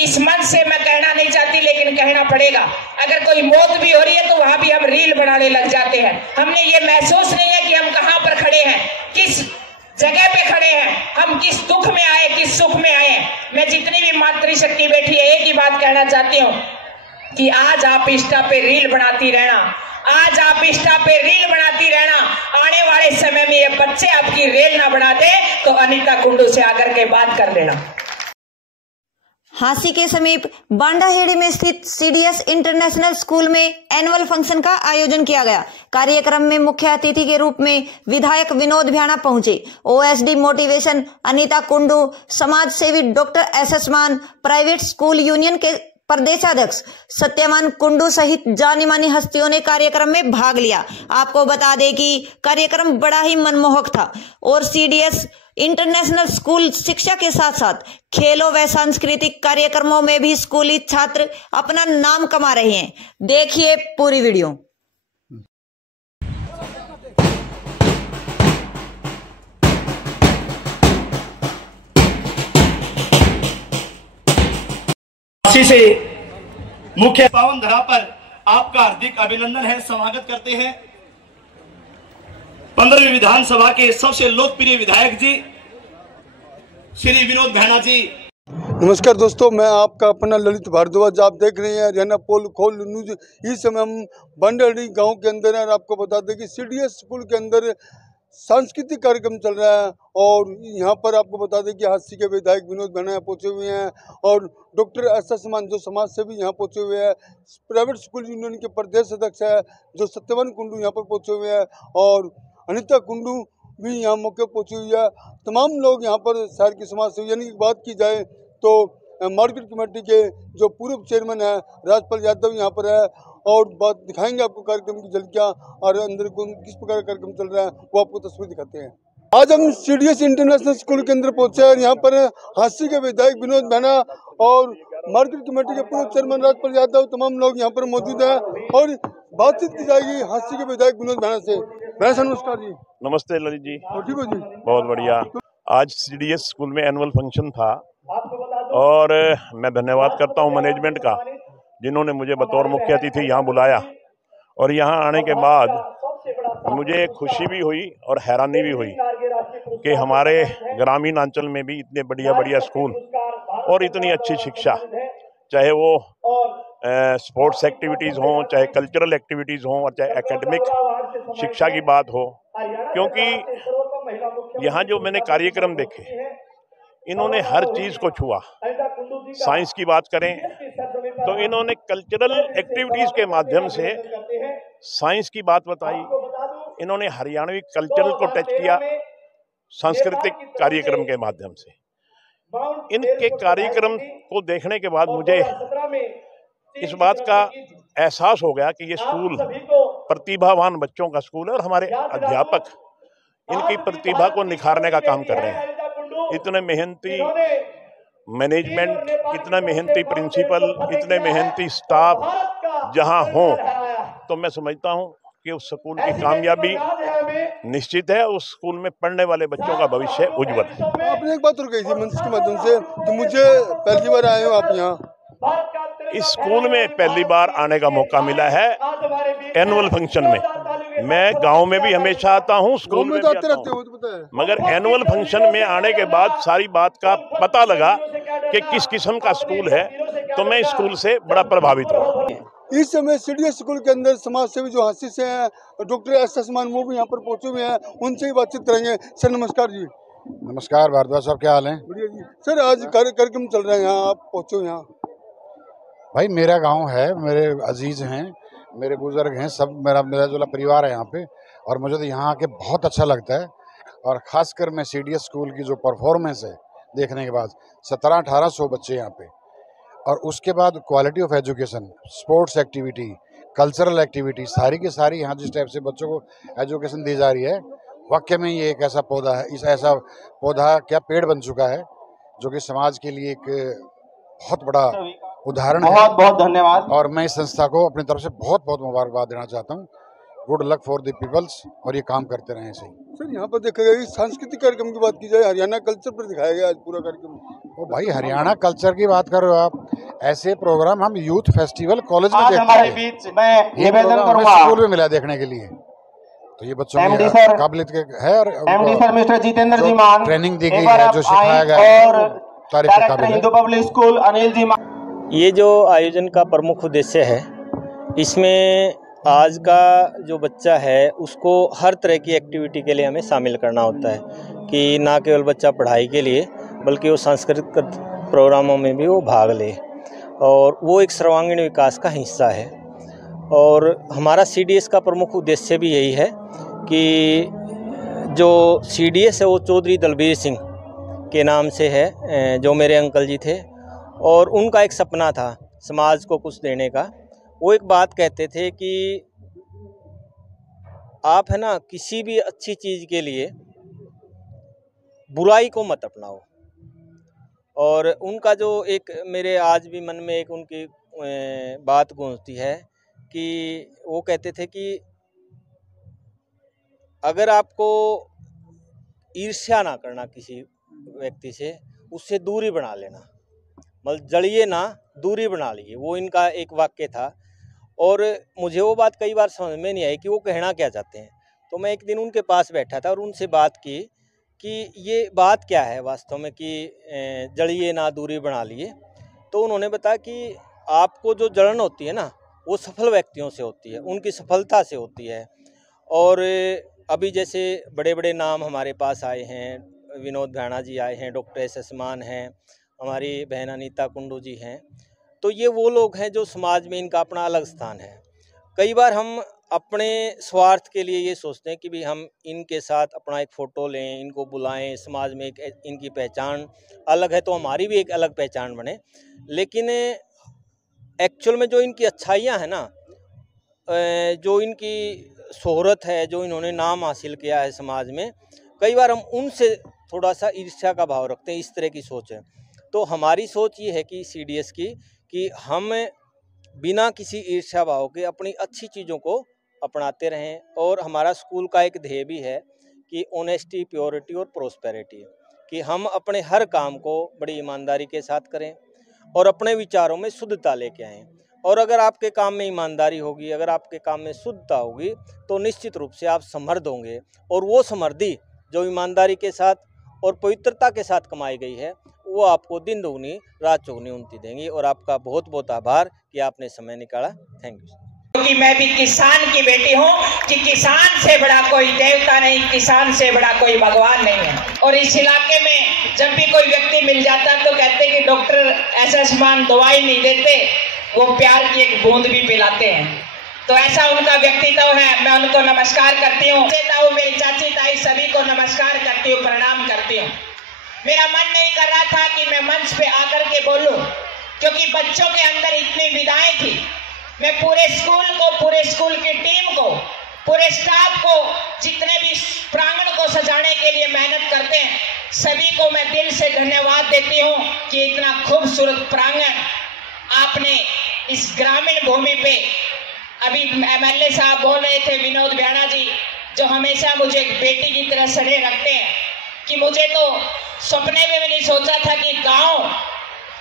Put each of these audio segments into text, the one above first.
इस मंच से मैं कहना नहीं चाहती, लेकिन कहना पड़ेगा। अगर कोई मौत भी हो रही है तो वहां भी हम रील बनाने लग जाते हैं। हमने ये महसूस नहीं है कि हम कहां पर खड़े हैं, किस जगह पे खड़े हैं, हम किस दुख में आए, किस सुख में आए। मैं जितनी भी मातृशक्ति बैठी है, एक ही बात कहना चाहती हूँ कि आज आप इंस्टा पे रील बनाती रहना, आज आप इंस्टा पे रील बनाती रहना। आने वाले समय में ये बच्चे आपकी रील ना बना दे तो अनीता कुंडू से आकर के बात कर लेना। हांसी के समीप बांडाहेड़ी में स्थित सीडीएस इंटरनेशनल स्कूल में एनुअल फंक्शन का आयोजन किया गया। कार्यक्रम में मुख्य अतिथि के रूप में विधायक विनोद भ्याणा पहुंचे। ओएसडी मोटिवेशन अनीता कुंडू, समाज सेवी डॉक्टर एसएस मान, प्राइवेट स्कूल यूनियन के प्रदेशाध्यक्ष सत्यवान कुंडू सहित जानी मानी हस्तियों ने कार्यक्रम में भाग लिया। आपको बता दें कि कार्यक्रम बड़ा ही मनमोहक था और सीडीएस इंटरनेशनल स्कूल शिक्षा के साथ साथ खेलों व सांस्कृतिक कार्यक्रमों में भी स्कूली छात्र अपना नाम कमा रहे हैं। देखिए पूरी वीडियो। से मुख्य पावन धरा पर आपका हार्दिक अभिनंदन है, स्वागत करते हैं। 15वीं विधानसभा के सबसे लोकप्रिय विधायक जी श्री विनोद भ्याणा जी। नमस्कार दोस्तों, मैं आपका अपना ललित भारद्वाज। आप देख रहे हैं हरियाणा पोल खोल न्यूज। इस समय हम बांडाहेड़ी गांव के अंदर हैं और आपको बता दें कि सीडीएस स्कूल के अंदर सांस्कृतिक कार्यक्रम चल रहा है और यहाँ पर आपको बता दें कि हांसी के विधायक विनोद भ्याणा पहुँचे हुए हैं और डॉक्टर एसएस मान जो समाज सेवी यहाँ पहुँचे हुए हैं। प्राइवेट स्कूल यूनियन के प्रदेश अध्यक्ष है जो सत्यवान कुंडू यहाँ पर पहुँचे हुए हैं और अनीता कुंडू भी यहाँ मौके पर पहुँची हुई है। तमाम लोग यहाँ पर शहर की समाज सेवी, यानी बात की जाए तो मार्केट कमेटी के जो पूर्व चेयरमैन है राजपाल यादव यहाँ पर है और बात दिखाएंगे आपको कार्यक्रम की झलकियाँ और अंदर किस प्रकार का कार्यक्रम चल रहा है वो आपको तस्वीर दिखाते हैं। आज हम सीडीएस इंटरनेशनल स्कूल के अंदर पहुंचे और यहाँ पर हांसी के विधायक विनोद भ्याणा और मार्केट कमेटी के पूर्व चेयरमैन राजपाल यादव तमाम लोग यहाँ पर मौजूद हैं और बातचीत की जाएगी हांसी के विधायक विनोद भ्याणा से। भ्याणा सर नमस्कार जी। नमस्ते ललित जी। ठीक हो जी? बहुत बढ़िया। आज सीडीएस स्कूल में एनुअल फंक्शन था और मैं धन्यवाद करता हूँ मैनेजमेंट का जिन्होंने मुझे बतौर मुख्य अतिथि यहाँ बुलाया और यहाँ आने के बाद मुझे खुशी भी हुई और हैरानी भी हुई कि हमारे ग्रामीण अंचल में भी इतने बढ़िया बढ़िया स्कूल और इतनी अच्छी शिक्षा, चाहे वो स्पोर्ट्स एक्टिविटीज़ हों, चाहे कल्चरल एक्टिविटीज़ हों और चाहे एकेडमिक शिक्षा की बात हो। क्योंकि यहाँ जो मैंने कार्यक्रम देखे इन्होंने हर चीज़ को छुआ। साइंस की बात करें तो इन्होंने कल्चरल एक्टिविटीज़ के माध्यम से साइंस की बात बताई, इन्होंने हरियाणवी कल्चरल को टच किया सांस्कृतिक कार्यक्रम के माध्यम से। इनके कार्यक्रम को देखने के बाद मुझे इस बात का एहसास हो गया कि ये स्कूल प्रतिभावान बच्चों का स्कूल है और हमारे अध्यापक इनकी प्रतिभा को निखारने का काम कर रहे हैं। इतने मेहनती मैनेजमेंट, इतना मेहनती प्रिंसिपल, इतने मेहनती स्टाफ जहां हो तो मैं समझता हूं कि उस स्कूल की कामयाबी निश्चित है। उस स्कूल में पढ़ने वाले बच्चों का भविष्य उज्जवल है। आपने एक बात और कही थी मंच के माध्यम से कि मुझे पहली बार आए हो आप यहाँ। इस स्कूल में पहली बार आने का मौका मिला है एनुअल फंक्शन में। मैं गांव में भी हमेशा आता हूँ, स्कूल में भी आता हूँ, मगर एनुअल फंक्शन में आने के बाद सारी बात का पता लगा कि किस किस्म का स्कूल है तो मैं इस स्कूल से बड़ा प्रभावित हुआ। इस समय सीडीएस स्कूल के अंदर समाज सेवी जो हांसी से हैं डॉक्टर एसएस मान वो भी यहाँ पर पहुँचे हुए हैं, उनसे ही बातचीत करेंगे। सर नमस्कार जी। नमस्कार भारद्वाज साहब, क्या हाल है? बढ़िया जी। सर आज कार्यक्रम चल रहा है यहाँ, आप पहुँचे हो यहाँ? भाई मेरा गांव है, मेरे अजीज हैं, मेरे बुजुर्ग हैं, सब मेरा जो परिवार है यहाँ पे और मुझे तो यहाँ आके बहुत अच्छा लगता है। और ख़ासकर मैं सीडीएस स्कूल की जो परफॉर्मेंस है देखने के बाद 1700-1800 बच्चे यहाँ पे और उसके बाद quality of education, sports activity, cultural activity सारी की सारी यहाँ जिस टाइप से बच्चों को एजुकेशन दी जा रही है, वाकई में ये एक ऐसा पौधा है, इस ऐसा पौधा क्या पेड़ बन चुका है जो कि समाज के लिए एक बहुत बड़ा उदाहरण है। बहुत बहुत धन्यवाद। और मैं इस संस्था को अपनी तरफ से बहुत बहुत मुबारकबाद देना चाहता हूँ good luck for the peoples, और ये काम करते रहें ऐसे ही। सर यहाँ पर देखा गया कि सांस्कृतिक कार्यक्रम की बात की जाए, हरियाणा कल्चर पर दिखाया गया आज पूरा कार्यक्रम। तो भाई हरियाणा कल्चर की बात कर रहे हो आप, ऐसे प्रोग्राम हम यूथ फेस्टिवल कॉलेज में आज देखते हमारे हैं, बीच मैं निवेदन करूंगा, स्कूल में मिला देखने के लिए। तो ये बच्चों MD की सर, काबिलियत के है, और MD सर मिस्टर जितेंद्र जी मान ट्रेनिंग दी गई एक बार है, आप जो सिखाया गया आएं, है, और तारीफ के डायरेक्टर काबिल है। हिंदू पब्लिक स्कूल अनिल जी मान। ये जो आयोजन का प्रमुख उद्देश्य है, इसमें आज का जो बच्चा है उसको हर तरह की एक्टिविटी के लिए हमें शामिल करना होता है, कि ना केवल बच्चा पढ़ाई के लिए बल्कि वो सांस्कृतिक प्रोग्रामों में भी वो भाग ले, और वो एक सर्वांगीण विकास का हिस्सा है। और हमारा CDS का प्रमुख उद्देश्य भी यही है कि जो CDS है वो चौधरी दलबीर सिंह के नाम से है, जो मेरे अंकल जी थे, और उनका एक सपना था समाज को कुछ देने का। वो एक बात कहते थे कि आप है ना किसी भी अच्छी चीज़ के लिए बुराई को मत अपनाओ। और उनका जो एक मेरे आज भी मन में एक उनकी बात गूंजती है कि वो कहते थे कि अगर आपको ईर्ष्या ना करना किसी व्यक्ति से, उससे दूरी बना लेना, मतलब जलिए ना, दूरी बना लीजिए। वो इनका एक वाक्य था, और मुझे वो बात कई बार समझ में नहीं आई कि वो कहना क्या चाहते हैं। तो मैं एक दिन उनके पास बैठा था और उनसे बात की कि ये बात क्या है वास्तव में, कि जलिए ना, दूरी बना लिए। तो उन्होंने बताया कि आपको जो जलन होती है ना, वो सफल व्यक्तियों से होती है, उनकी सफलता से होती है। और अभी जैसे बड़े बड़े नाम हमारे पास आए हैं, विनोद भ्याणा जी आए हैं, डॉक्टर SS मान हैं, हमारी बहन अनीता कुंडू जी हैं। तो ये वो लोग हैं जो समाज में इनका अपना अलग स्थान है। कई बार हम अपने स्वार्थ के लिए ये सोचते हैं कि भी हम इनके साथ अपना एक फ़ोटो लें, इनको बुलाएं, समाज में एक इनकी पहचान अलग है तो हमारी भी एक अलग पहचान बने। लेकिन एक्चुअल में जो इनकी अच्छाइयाँ हैं ना, जो इनकी शोहरत है, जो इन्होंने नाम हासिल किया है समाज में, कई बार हम उनसे थोड़ा सा ईर्ष्या का भाव रखते हैं। इस तरह की सोच है। तो हमारी सोच ये है कि CDS की, कि हम बिना किसी ईर्ष्या भाव के अपनी अच्छी चीज़ों को अपनाते रहें। और हमारा स्कूल का एक ध्येय भी है कि ऑनेस्टी, प्योरिटी और प्रोस्पेरिटी, कि हम अपने हर काम को बड़ी ईमानदारी के साथ करें और अपने विचारों में शुद्धता लेके आएँ। और अगर आपके काम में ईमानदारी होगी, अगर आपके काम में शुद्धता होगी, तो निश्चित रूप से आप समृद्ध होंगे। और वो समृद्धि जो ईमानदारी के साथ और पवित्रता के साथ कमाई गई है, वो आपको दिन दोगुनी रात चौगुनी उन्नति देंगी। और आपका बहुत बहुत आभार कि आपने समय निकाला। Thank you. क्योंकि मैं भी किसान की बेटी हूँ, कि किसान से बड़ा कोई देवता नहीं, किसान से बड़ा कोई भगवान नहीं है। और इस इलाके में जब भी कोई व्यक्ति मिल जाता तो कहते कि डॉक्टर SS मान दवाई नहीं देते, वो प्यार की एक बूंद भी पिलाते हैं। तो ऐसा उनका व्यक्तित्व है। मैं उनको नमस्कार करती हूँ, मेरी चाची ताई सभी को नमस्कार करती हूँ, प्रणाम करती हूँ। मेरा मन नहीं कर रहा था कि मैं मंच पे आकर के बोलूं, क्योंकि बच्चों के अंदर इतनी विदाएं थी। मैं पूरे स्कूल को, पूरे स्कूल की टीम को, पूरे स्टाफ को, जितने भी प्रांगण को सजाने के लिए मेहनत करते हैं, सभी को मैं दिल से धन्यवाद देती हूँ कि इतना खूबसूरत प्रांगण आपने इस ग्रामीण भूमि पे। अभी MLA साहब बोल रहे थे, विनोद भ्याणा जी, जो हमेशा मुझे एक बेटी की तरह सने रखते हैं, कि मुझे तो सपने में भी नहीं सोचा था कि गांव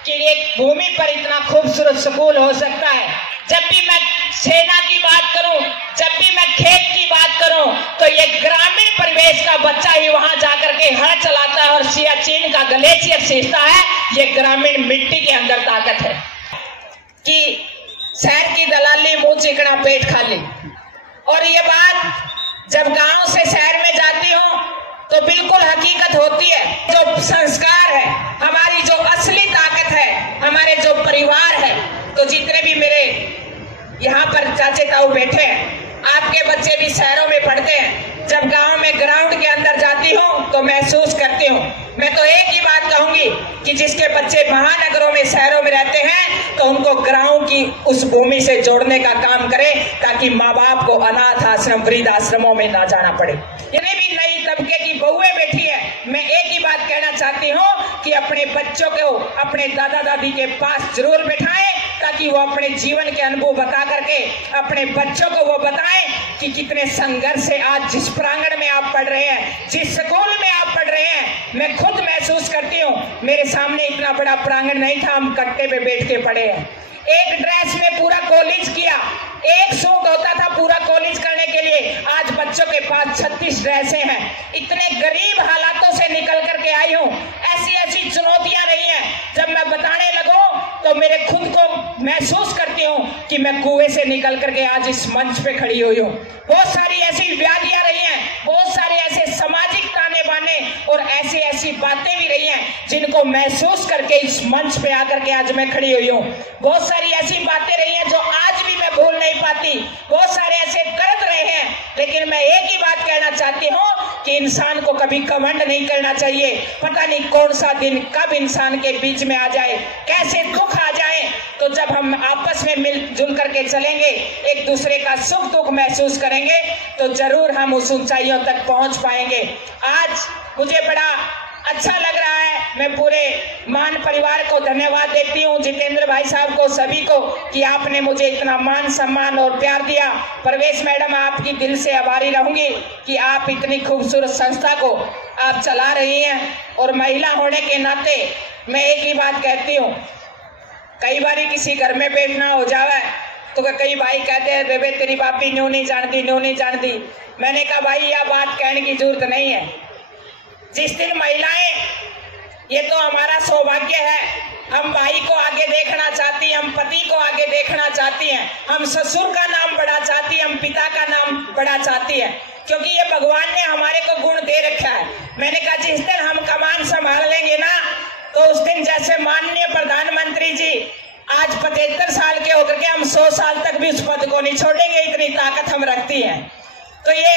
की एक भूमि पर इतना खूबसूरत स्कूल हो सकता है। जब भी मैं सेना की बात करूं, जब भी मैं खेत की बात करूं, तो ये ग्रामीण परिवेश का बच्चा ही वहां जाकर के हल चलाता है और सियाचिन का ग्लेशियर सींचता है। ये ग्रामीण मिट्टी के अंदर ताकत है। कि शहर की दलाली, मुंह चिकना पेट खाली। और ये बात जब गांव से शहर में जाती हूँ तो बिल्कुल हकीकत होती है। जो संस्कार है, हमारी जो असली ताकत है, हमारे जो परिवार है, तो जितने भी मेरे यहाँ पर चाचे ताऊ बैठे हैं, आपके बच्चे भी शहरों में पढ़ते हैं। जब गांव में ग्राउंड के अंदर जाती हूँ तो महसूस करती हूँ। मैं तो एक ही बात कहूंगी कि जिसके बच्चे महानगरों में, शहरों में रहते हैं, तो उनको ग्राउंड की उस भूमि से जोड़ने का काम करें, ताकि माँ बाप को अनाथ आश्रम, वृद्ध आश्रमों में ना जाना पड़े। जितने भी नई तबके की बहुएं बैठी है, मैं एक ही बात कहना चाहती हूँ कि अपने बच्चों को अपने दादा दादी के पास जरूर बिठाएं, ताकि वो अपने जीवन के अनुभव बता करके अपने बच्चों को वो बताएं कि कितने संघर्ष से आज जिस प्रांगण में आप पढ़ रहे हैं, जिस स्कूल में आप पढ़ रहे हैं। मैं खुद महसूस करती हूँ, मेरे सामने इतना बड़ा प्रांगण नहीं था, हम कट्टे पे बैठ के पढ़े हैं। एक ड्रेस में पूरा कॉलेज किया, एक सूट होता था पूरा कॉलेज करने के लिए, आज बच्चों के पास 36 ड्रेसें हैं। इतने गरीब हालातों से निकल करके आई हूँ, ऐसी ऐसी चुनौतियां रही हैं। जब मैं बताने लगूं तो मेरे खुद को महसूस करती हूँ कि मैं कुएं से निकल करके आज इस मंच पे खड़ी हुई हूँ। बहुत सारी ऐसी व्याधियां रही हैं, बहुत सारे ऐसे सामाजिक ताने बाने और ऐसी ऐसी बातें भी रही हैं जिनको महसूस करके इस मंच पे आकर के आज मैं खड़ी हुई हूँ। बहुत सारी ऐसी बातें रही हैं जो आज भी मैं भूल नहीं पाती, बहुत सारे ऐसे करत रहे हैं, लेकिन मैं एक ही बात कहना चाहती हूँ कि इंसान को कभी घमंड नहीं करना चाहिए। पता नहीं कौन सा दिन कब इंसान के बीच में आ जाए, कैसे दुख आ जाए, तो जब हम आपस में मिलजुल करके चलेंगे, एक दूसरे का सुख दुख महसूस करेंगे, तो जरूर हम उस ऊंचाइयों तक पहुंच पाएंगे। आज मुझे बड़ा अच्छा लग रहा है, मैं पूरे मान परिवार को धन्यवाद देती हूँ, जितेंद्र भाई साहब को, सभी को, कि आपने मुझे इतना मान सम्मान और प्यार दिया। परवेश मैडम, आपकी दिल से आभारी रहूंगी कि आप इतनी खूबसूरत संस्था को आप चला रही हैं। और महिला होने के नाते मैं एक ही बात कहती हूँ, कई बार किसी घर में बैठना हो जावे तो कई भाई कहते हैं बेबे तेरी बापी न्यू नहीं जानती। मैंने कहा भाई यह बात कहने की जरूरत नहीं है। जिस दिन महिलाएं, ये तो हमारा सौभाग्य है, हम भाई को आगे देखना चाहती हैं, हम पति को आगे देखना चाहती हैं, हम ससुर का नाम बड़ा चाहती हैं, हम पिता का नाम बड़ा चाहती हैं, क्योंकि ये भगवान ने हमारे को गुण दे रखा है। मैंने कहा जिस दिन हम कमान संभाल लेंगे ना, तो उस दिन जैसे माननीय प्रधानमंत्री जी आज 75 साल के होकर के हम 100 साल तक भी उस पद को नहीं छोड़ेंगे, इतनी ताकत हम रखती हैं। तो ये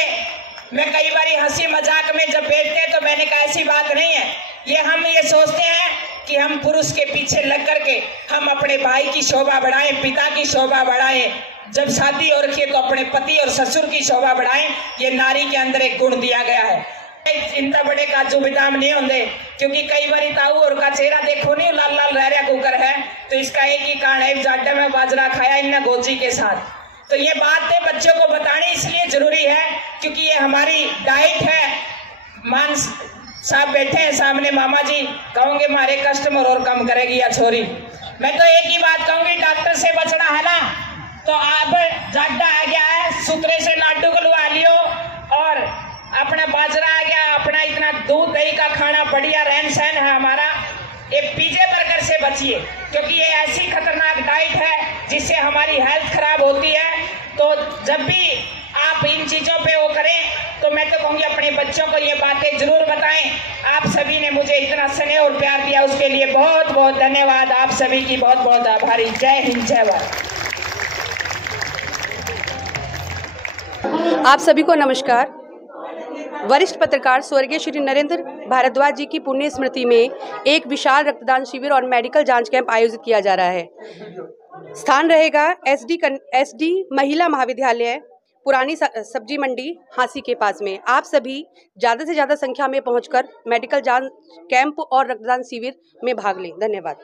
मैं कई बार हंसी मजाक में जब बैठते हैं तो मैंने कहा ऐसी बात नहीं है, ये हम ये सोचते हैं कि हम पुरुष के पीछे लग करके हम अपने भाई की शोभा बढ़ाएं, पिता की शोभा बढ़ाएं, जब शादी हो रखी है तो अपने पति और ससुर की शोभा बढ़ाएं। ये नारी के अंदर एक गुण दिया गया है। इतना बड़े काजू बादाम नहीं होंगे, क्योंकि कई बार ताऊ और का चेहरा देखो नहीं लाल लाल रह रहा कुकर है, तो इसका एक ही कारण है, जाड्डा में बाजरा खाया इन गोजी के साथ। तो ये बातें बच्चों को बतानी इसलिए जरूरी है क्योंकि ये हमारी डाइट है। मान साहब बैठे हैं सामने, मामा जी कहूंगे हमारे कस्टमर और कम करेगी या छोरी। मैं तो एक ही बात कहूंगी, डॉक्टर से बचना है ना, तो आप जाड्डा आ गया है, सूत्रे से नाडू गलवा लियो, और अपना बाजरा आ गया, अपना इतना दूध दही का खाना, बढ़िया रहन सहन है हमारा। ये पिज्जे बर्गर से बचिए, क्योंकि ये ऐसी खतरनाक डाइट है जिससे हमारी हेल्थ खराब होती है। तो जब भी आप इन चीजों पे वो करें, तो मैं तो कहूँगी अपने बच्चों को ये बातें जरूर बताएं। आप सभी ने मुझे इतना स्नेह और प्यार दिया, उसके लिए बहुत बहुत धन्यवाद। आप सभी की बहुत बहुत आभारी। जय हिंद, जय भारत। आप सभी को नमस्कार। वरिष्ठ पत्रकार स्वर्गीय श्री नरेंद्र भारद्वाज जी की पुण्य स्मृति में एक विशाल रक्तदान शिविर और मेडिकल जांच कैंप आयोजित किया जा रहा है। स्थान रहेगा एसडी महिला महाविद्यालय, पुरानी सब्जी मंडी, हांसी के पास में। आप सभी ज़्यादा से ज़्यादा संख्या में पहुंचकर मेडिकल जांच कैंप और रक्तदान शिविर में भाग लें। धन्यवाद।